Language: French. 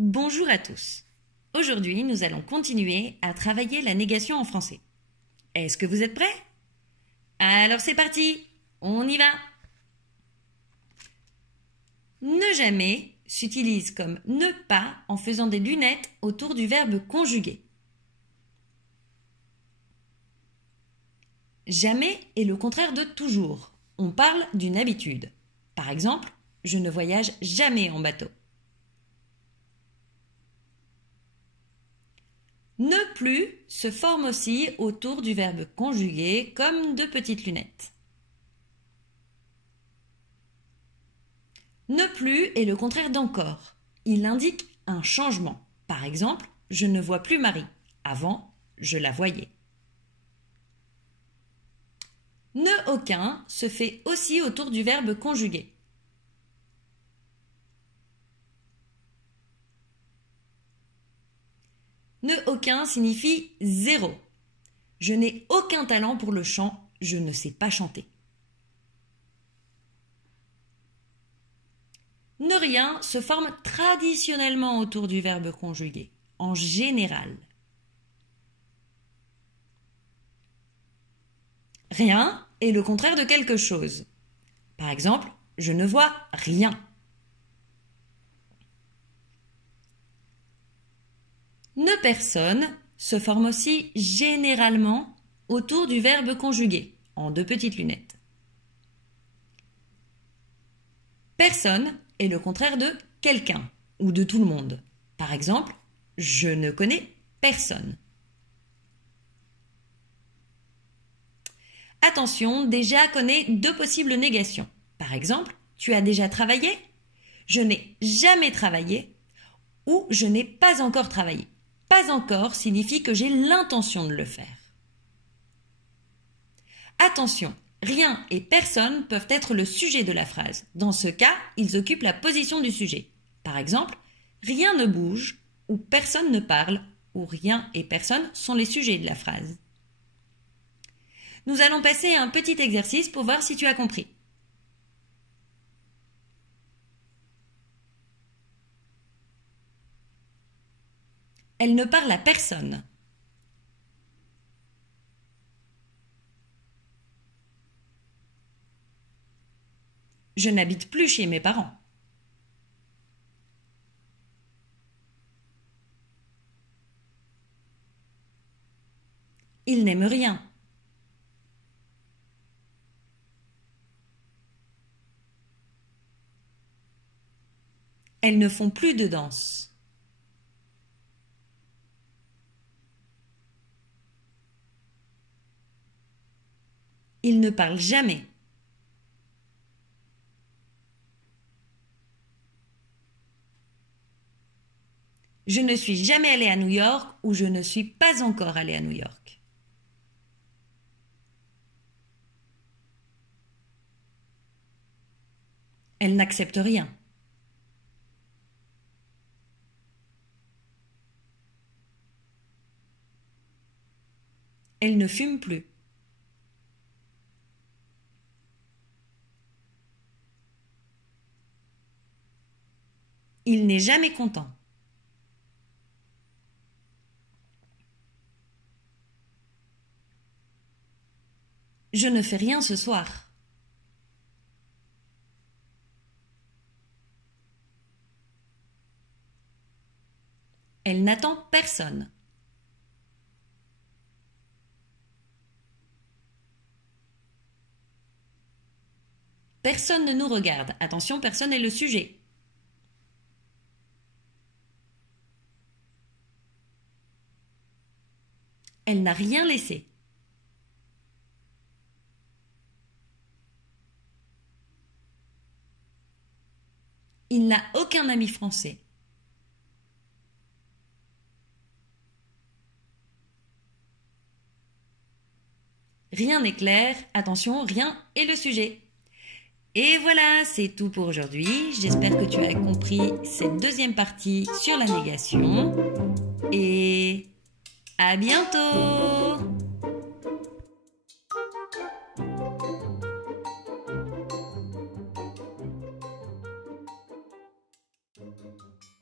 Bonjour à tous. Aujourd'hui, nous allons continuer à travailler la négation en français. Est-ce que vous êtes prêts? Alors c'est parti, on y va. Ne jamais s'utilise comme ne pas en faisant des lunettes autour du verbe conjugué. Jamais est le contraire de toujours. On parle d'une habitude. Par exemple, je ne voyage jamais en bateau. Ne plus se forme aussi autour du verbe conjugué comme de petites lunettes. Ne plus est le contraire d'encore. Il indique un changement. Par exemple, je ne vois plus Marie. Avant, je la voyais. Ne aucun se fait aussi autour du verbe conjugué. Ne aucun signifie zéro. Je n'ai aucun talent pour le chant, je ne sais pas chanter. Ne rien se forme traditionnellement autour du verbe conjugué, en général. Rien est le contraire de quelque chose. Par exemple, je ne vois rien. Ne personne se forme aussi généralement autour du verbe conjugué, en deux petites lunettes. Personne est le contraire de quelqu'un ou de tout le monde. Par exemple, je ne connais personne. Attention, déjà connaît deux possibles négations. Par exemple, tu as déjà travaillé? Je n'ai jamais travaillé ou je n'ai pas encore travaillé. Pas encore signifie que j'ai l'intention de le faire. Attention, rien et personne peuvent être le sujet de la phrase. Dans ce cas, ils occupent la position du sujet. Par exemple, rien ne bouge ou personne ne parle ou rien et personne sont les sujets de la phrase. Nous allons passer à un petit exercice pour voir si tu as compris. Elle ne parle à personne. Je n'habite plus chez mes parents. Ils n'aiment rien. Elles ne font plus de danse. Ils ne parlent jamais. Je ne suis jamais allée à New York ou je ne suis pas encore allée à New York. Elle n'accepte rien. Elle ne fume plus. Il n'est jamais content. Je ne fais rien ce soir. Elle n'attend personne. Personne ne nous regarde. Attention, personne n'est le sujet. Elle n'a rien laissé. Il n'a aucun ami français. Rien n'est clair. Attention, rien est le sujet. Et voilà, c'est tout pour aujourd'hui. J'espère que tu as compris cette deuxième partie sur la négation. Et à bientôt!